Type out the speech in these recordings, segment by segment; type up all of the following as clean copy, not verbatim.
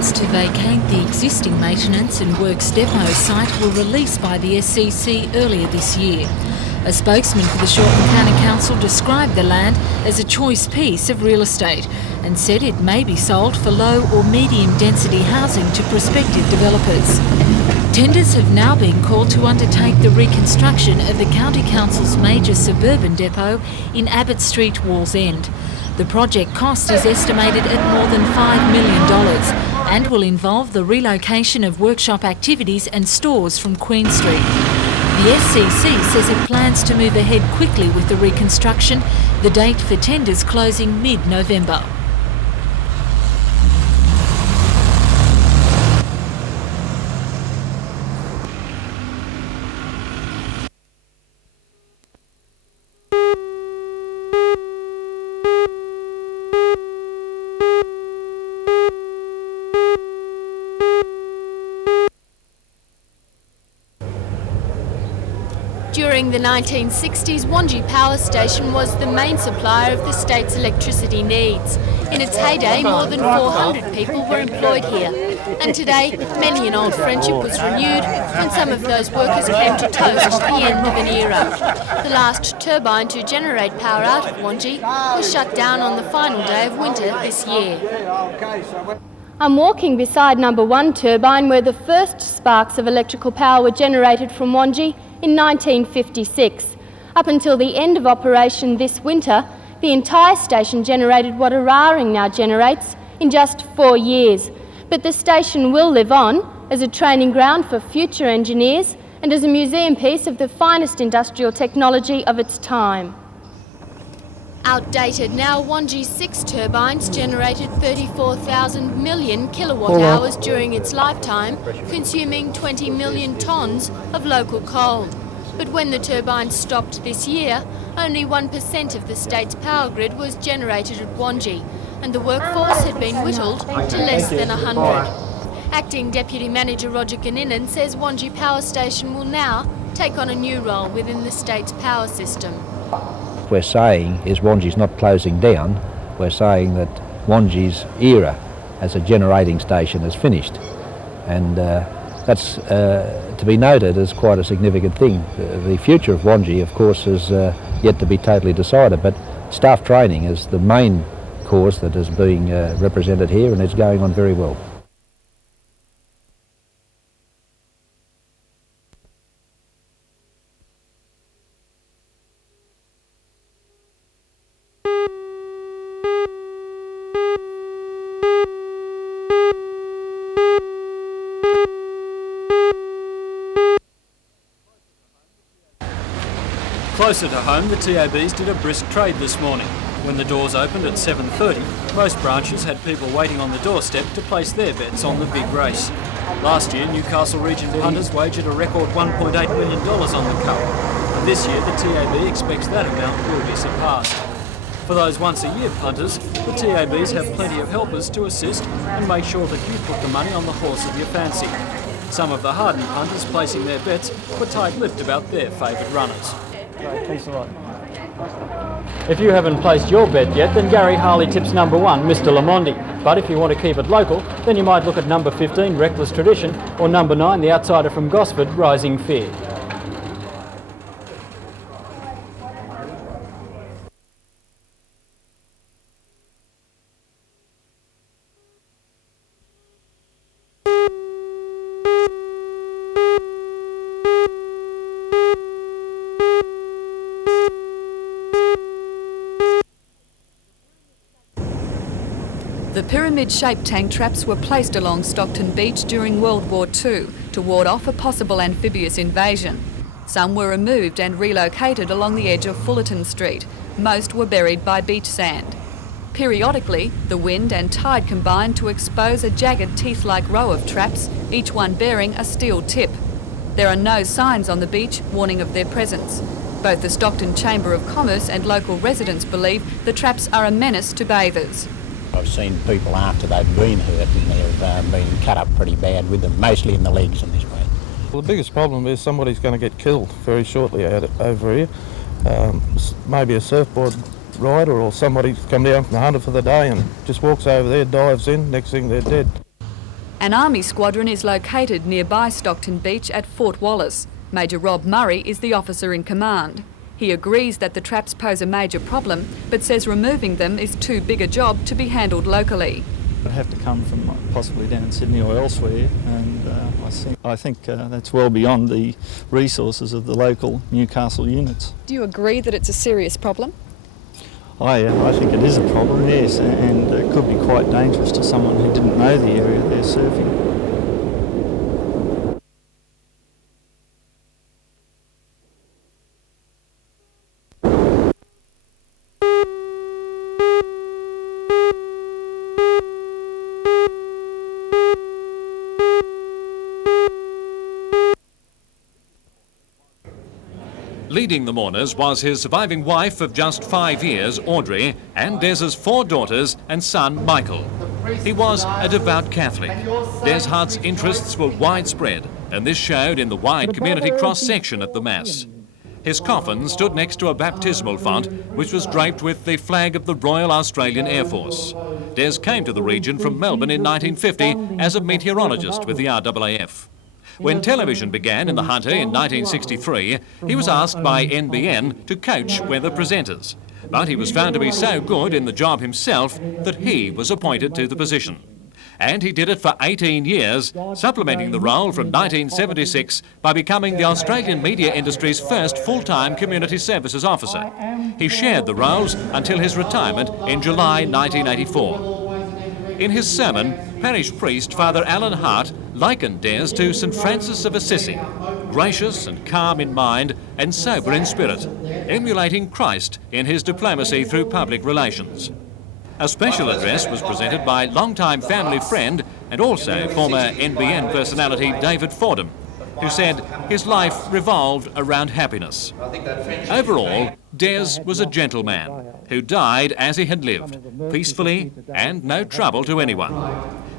plans to vacate the existing maintenance and works depot site were released by the SCC earlier this year. A spokesman for the Shortland County Council described the land as a choice piece of real estate and said it may be sold for low or medium density housing to prospective developers. Tenders have now been called to undertake the reconstruction of the County Council's major suburban depot in Abbott Street, Wallsend. The project cost is estimated at more than $5 million and will involve the relocation of workshop activities and stores from Queen Street. The SCC says it plans to move ahead quickly with the reconstruction, the date for tenders closing mid-November. During the 1960s, Wangi Power Station was the main supplier of the state's electricity needs. In its heyday, more than 400 people were employed here. And today, many an old friendship was renewed when some of those workers came to toast the end of an era. The last turbine to generate power out of Wangi was shut down on the final day of winter this year. I'm walking beside number 1 turbine where the first sparks of electrical power were generated from Wangi in 1956. Up until the end of operation this winter, the entire station generated what Araring now generates in just 4 years. But the station will live on as a training ground for future engineers and as a museum piece of the finest industrial technology of its time. Outdated now, Wangi's 6 turbines generated 34,000 million kilowatt hours during its lifetime, consuming 20 million tonnes of local coal. But when the turbines stopped this year, only 1% of the state's power grid was generated at Wangi, and the workforce had been whittled to less than 100. Acting Deputy Manager Roger Ganninan says Wangi Power Station will now take on a new role within the state's power system. We're saying is Wangi's not closing down. We're saying that Wangi's era as a generating station is finished, and that's to be noted as quite a significant thing. The future of Wangi, of course, is yet to be totally decided, but staff training is the main cause that is being represented here, and it's going on very well. Closer to home, the TABs did a brisk trade this morning. When the doors opened at 7:30, most branches had people waiting on the doorstep to place their bets on the big race. Last year, Newcastle region punters wagered a record $1.8 million on the Cup. And this year, the TAB expects that amount will be surpassed. For those once-a-year punters, the TABs have plenty of helpers to assist and make sure that you put the money on the horse of your fancy. Some of the hardened punters placing their bets were tight-lipped about their favourite runners. Thanks a lot. If you haven't placed your bet yet, then Gary Harley tips number 1, Mr. Lamondi. But if you want to keep it local, then you might look at number 15, Reckless Tradition, or number 9, the outsider from Gosford, Rising Fear. The pyramid-shaped tank traps were placed along Stockton Beach during World War II to ward off a possible amphibious invasion. Some were removed and relocated along the edge of Fullerton Street. Most were buried by beach sand. Periodically, the wind and tide combined to expose a jagged teeth-like row of traps, each one bearing a steel tip. There are no signs on the beach warning of their presence. Both the Stockton Chamber of Commerce and local residents believe the traps are a menace to bathers. I've seen people after they've been hurt and they've been cut up pretty bad with them, mostly in the legs in this way. Well, the biggest problem is somebody's going to get killed very shortly over here. Maybe a surfboard rider or somebody's come down from the hunter for the day and just walks over there, dives in, next thing they're dead. An army squadron is located nearby Stockton Beach at Fort Wallace. Major Rob Murray is the officer in command. He agrees that the traps pose a major problem, but says removing them is too big a job to be handled locally. It'd have to come from possibly down in Sydney or elsewhere, and I think that's well beyond the resources of the local Newcastle units. Do you agree that it's a serious problem? I think it is a problem, yes, and it could be quite dangerous to someone who didn't know the area they're surfing. Leading the mourners was his surviving wife of just 5 years, Audrey, and Des's 4 daughters and son, Michael. He was a devout Catholic. Des Hart's interests were widespread, and this showed in the wide community cross-section at the Mass. His coffin stood next to a baptismal font, which was draped with the flag of the Royal Australian Air Force. Des came to the region from Melbourne in 1950 as a meteorologist with the RAAF. When television began in the Hunter in 1963, he was asked by NBN to coach weather presenters. But he was found to be so good in the job himself that he was appointed to the position. And he did it for 18 years, supplementing the role from 1976 by becoming the Australian media industry's first full-time community services officer. He shared the roles until his retirement in July 1984. In his sermon, parish priest Father Alan Hart likened Des to St Francis of Assisi, gracious and calm in mind and sober in spirit, emulating Christ in his diplomacy through public relations. A special address was presented by longtime family friend and also former NBN personality David Fordham, who said his life revolved around happiness. Overall, Des was a gentleman who died as he had lived, peacefully and no trouble to anyone.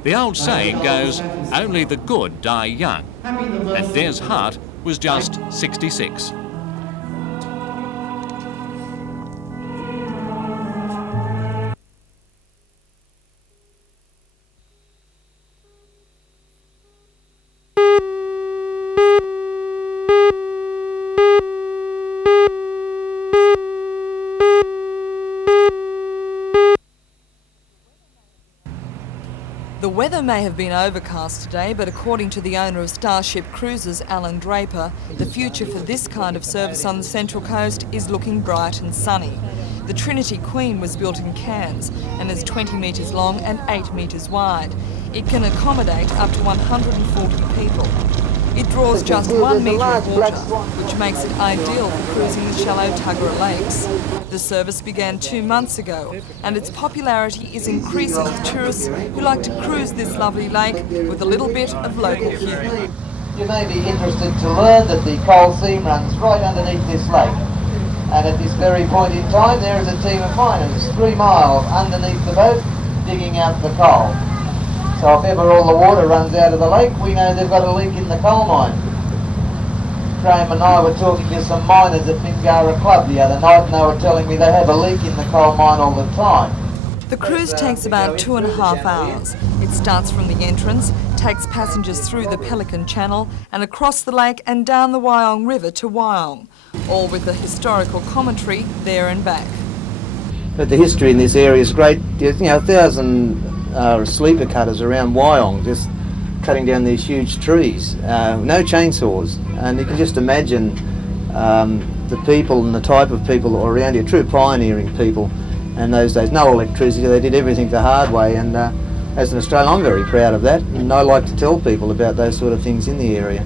The old saying goes, only the good die young, and Des Hart was just 66. The weather may have been overcast today, but according to the owner of Starship Cruises, Alan Draper, the future for this kind of service on the Central Coast is looking bright and sunny. The Trinity Queen was built in Cairns and is 20 metres long and 8 metres wide. It can accommodate up to 140 people. It draws just 1 metre of water, which makes it ideal for cruising the shallow Tuggerah Lakes. The service began 2 months ago, and its popularity is increasing with tourists who like to cruise this lovely lake with a little bit of local humour. You may be interested to learn that the coal seam runs right underneath this lake. And at this very point in time, there is a team of miners 3 miles underneath the boat digging out the coal. So if ever all the water runs out of the lake, we know they've got a leak in the coal mine. Graham and I were talking to some miners at Wangaratta Club the other night, and they were telling me they have a leak in the coal mine all the time. The cruise takes about 2.5 hours. It starts from the entrance, takes passengers through the Pelican Channel and across the lake and down the Wyong River to Wyong, all with the historical commentary there and back. But the history in this area is great. There's, 1,000 sleeper cutters around Wyong, just cutting down these huge trees. No chainsaws, and you can just imagine the people and the type of people that were around here, true pioneering people. And those days, no electricity, they did everything the hard way, and as an Australian I'm very proud of that, and I like to tell people about those sort of things in the area.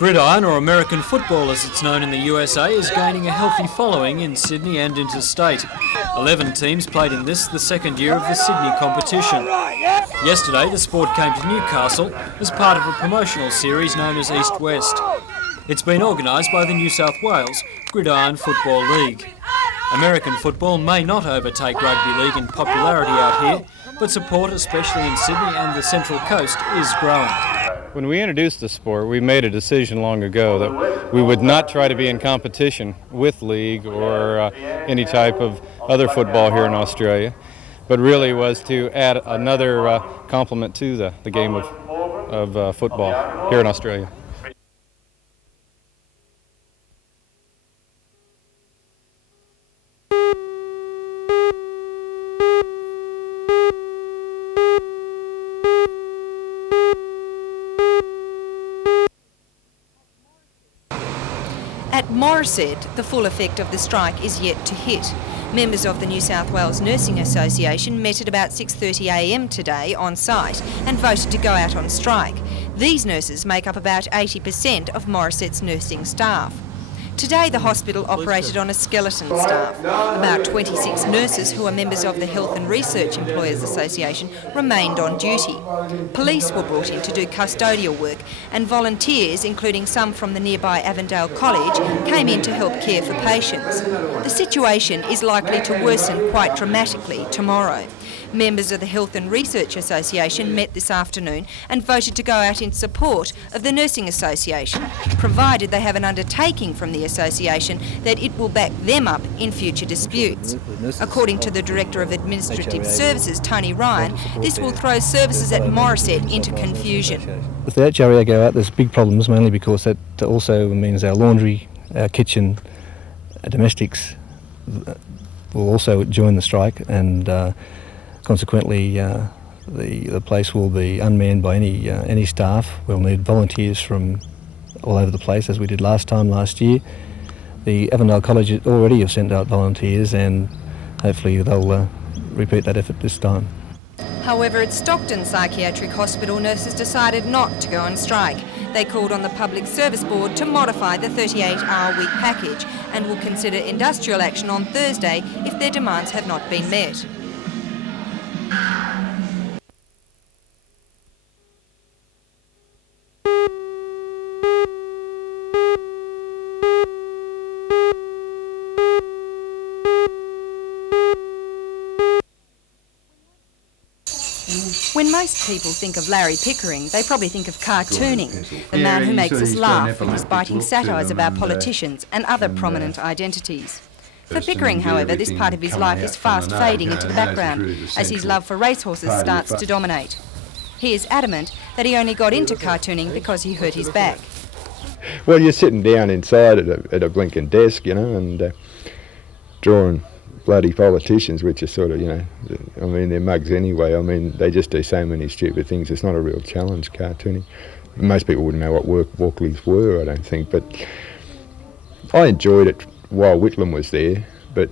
Gridiron, or American football as it's known in the USA, is gaining a healthy following in Sydney and interstate. 11 teams played in this, the second year of the Sydney competition. Yesterday, the sport came to Newcastle as part of a promotional series known as East West. It's been organised by the New South Wales Gridiron Football League. American football may not overtake rugby league in popularity out here, but support, especially in Sydney and the Central Coast, is growing. When we introduced the sport, we made a decision long ago that we would not try to be in competition with league or any type of other football here in Australia, but really was to add another complement to the game of football here in Australia. At Morisset, the full effect of the strike is yet to hit. Members of the New South Wales Nursing Association met at about 6:30 a.m. today on site and voted to go out on strike. These nurses make up about 80% of Morisset's nursing staff. Today the hospital operated on a skeleton staff. About 26 nurses who are members of the Health and Research Employers Association remained on duty. Police were brought in to do custodial work, and volunteers, including some from the nearby Avondale College, came in to help care for patients. The situation is likely to worsen quite dramatically tomorrow. Members of the Health and Research Association met this afternoon and voted to go out in support of the Nursing Association, provided they have an undertaking from the association that it will back them up in future disputes. According to the Director of Administrative Services, Tony Ryan, this will throw services at Morisset into confusion. If the HRA go out, there's big problems, mainly because that also means our laundry, our kitchen, our domestics will also join the strike, and consequently, the place will be unmanned by any staff. We'll need volunteers from all over the place, as we did last year. The Avondale College already have sent out volunteers, and hopefully they'll repeat that effort this time. However, at Stockton Psychiatric Hospital, nurses decided not to go on strike. They called on the Public Service Board to modify the 38-hour week package and will consider industrial action on Thursday if their demands have not been met. When most people think of Larry Pickering, they probably think of cartooning, the man who makes us laugh with his biting satires about politicians and other prominent identities. For Pickering, however, this part of his life is fast fading into the background as his love for racehorses starts to dominate. He is adamant that he only got into cartooning because he hurt his back. Well, you're sitting down inside at a blinking desk, you know, and drawing bloody politicians, which are sort of, you know, I mean, they're mugs anyway. I mean, they just do so many stupid things. It's not a real challenge, cartooning. Most people wouldn't know what Walkleys were, I don't think, but I enjoyed it while Whitlam was there, but,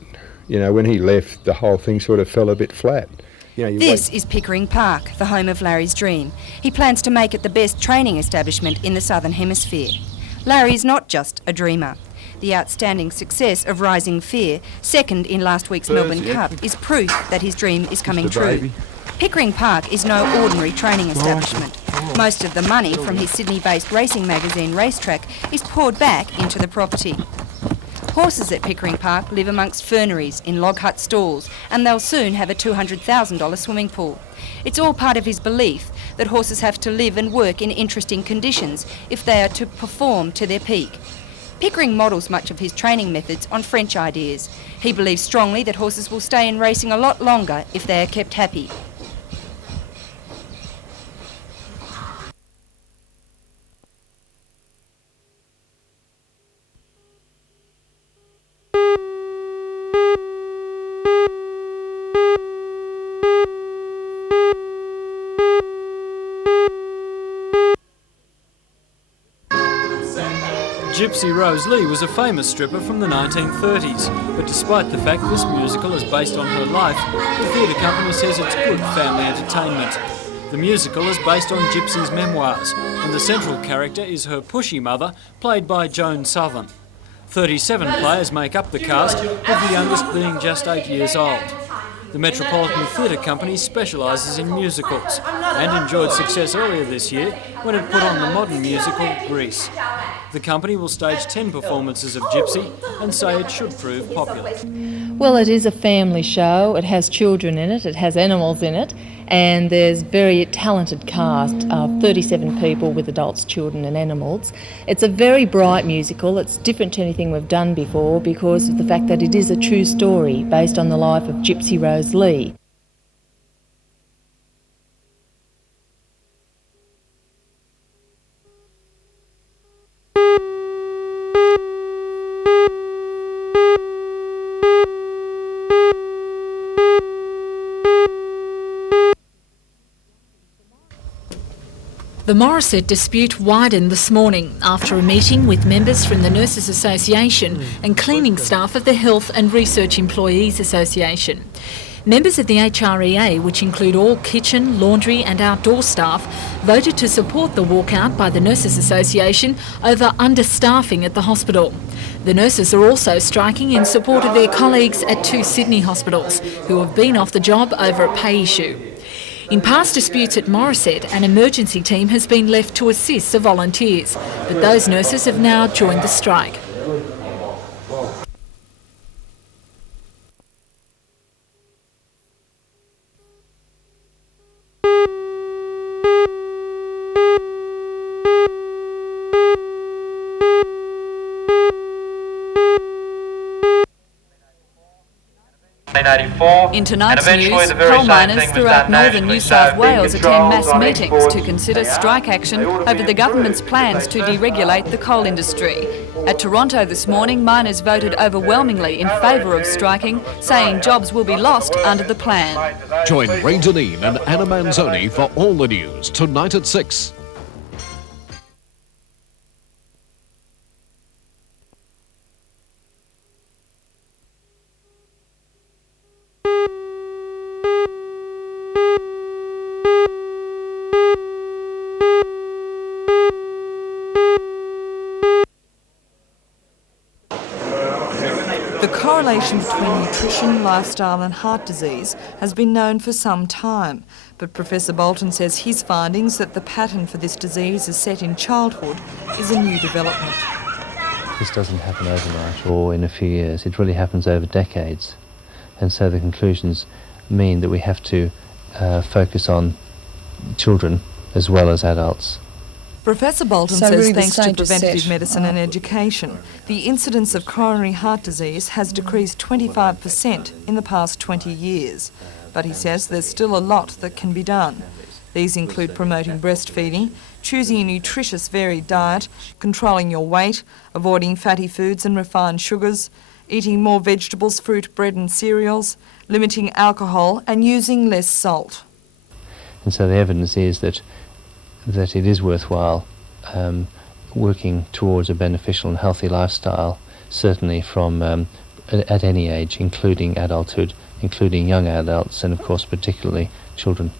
you know, when he left, the whole thing sort of fell a bit flat. You know, this is Pickering Park, the home of Larry's dream. He plans to make it the best training establishment in the Southern Hemisphere. Larry's not just a dreamer. The outstanding success of Rising Fear, second in last week's Melbourne Cup, is proof that his dream is coming true. Pickering Park is no ordinary training establishment. Most of the money from his Sydney-based racing magazine Racetrack is poured back into the property. Horses at Pickering Park live amongst ferneries in log hut stalls, and they'll soon have a $200,000 swimming pool. It's all part of his belief that horses have to live and work in interesting conditions if they are to perform to their peak. Pickering models much of his training methods on French ideas. He believes strongly that horses will stay in racing a lot longer if they are kept happy. Gypsy Rose Lee was a famous stripper from the 1930s, but despite the fact this musical is based on her life, the theatre company says it's good family entertainment. The musical is based on Gypsy's memoirs, and the central character is her pushy mother, played by Joan Southern. 37 players make up the cast, with the youngest being just 8 years old. The Metropolitan Theatre Company specialises in musicals and enjoyed success earlier this year when it put on the modern musical Grease. The company will stage 10 performances of Gypsy and say it should prove popular. Well, it is a family show. It has children in it has animals in it, and there's very talented cast of 37 people with adults, children and animals. It's a very bright musical. It's different to anything we've done before because of the fact that it is a true story based on the life of Gypsy Rose Lee. The Morisset dispute widened this morning after a meeting with members from the Nurses Association and cleaning staff of the Health and Research Employees Association. Members of the HREA, which include all kitchen, laundry and outdoor staff, voted to support the walkout by the Nurses Association over understaffing at the hospital. The nurses are also striking in support of their colleagues at 2 Sydney hospitals who have been off the job over a pay issue. In past disputes at Morisset, an emergency team has been left to assist the volunteers, but those nurses have now joined the strike. In tonight's news, coal miners throughout northern New South Wales attend mass meetings to consider strike action over the government's plans to deregulate the coal industry. At Toronto this morning, miners voted overwhelmingly in favour of striking, saying jobs will be lost under the plan. Join Ray Deneen and Anna Manzoni for all the news tonight at 6. The correlation between nutrition, lifestyle and heart disease has been known for some time, but Professor Bolton says his findings that the pattern for this disease is set in childhood is a new development. This doesn't happen overnight or in a few years, it really happens over decades, and so the conclusions mean that we have to focus on children as well as adults. Professor Bolton says thanks to preventative medicine and education, the incidence of coronary heart disease has decreased 25% in the past 20 years. But he says there's still a lot that can be done. These include promoting breastfeeding, choosing a nutritious varied diet, controlling your weight, avoiding fatty foods and refined sugars, eating more vegetables, fruit, bread and cereals, limiting alcohol and using less salt. And so the evidence is that it is worthwhile working towards a beneficial and healthy lifestyle, certainly from at any age, including adulthood, including young adults and of course particularly children.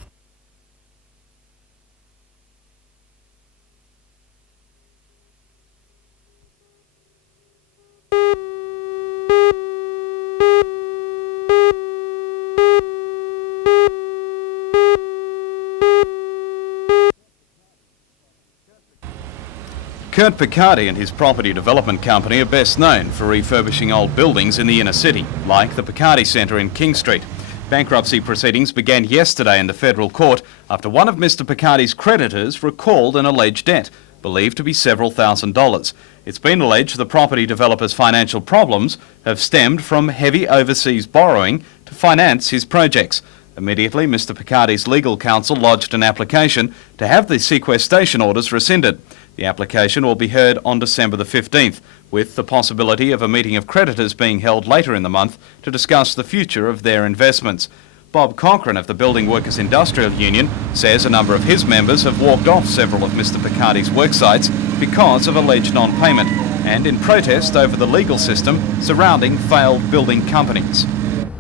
Kurt Picardi and his property development company are best known for refurbishing old buildings in the inner city, like the Picardi Centre in King Street. Bankruptcy proceedings began yesterday in the federal court after one of Mr Picardi's creditors recalled an alleged debt, believed to be several $1,000s. It's been alleged the property developer's financial problems have stemmed from heavy overseas borrowing to finance his projects. Immediately, Mr Picardi's legal counsel lodged an application to have the sequestration orders rescinded. The application will be heard on December the 15th, with the possibility of a meeting of creditors being held later in the month to discuss the future of their investments. Bob Cochrane of the Building Workers Industrial Union says a number of his members have walked off several of Mr Picardi's work sites because of alleged non-payment and in protest over the legal system surrounding failed building companies.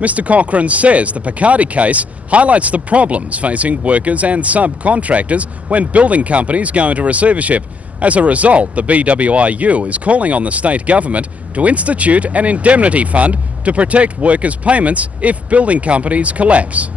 Mr Cochrane says the Picardi case highlights the problems facing workers and subcontractors when building companies go into receivership. As a result, the BWIU is calling on the state government to institute an indemnity fund to protect workers' payments if building companies collapse.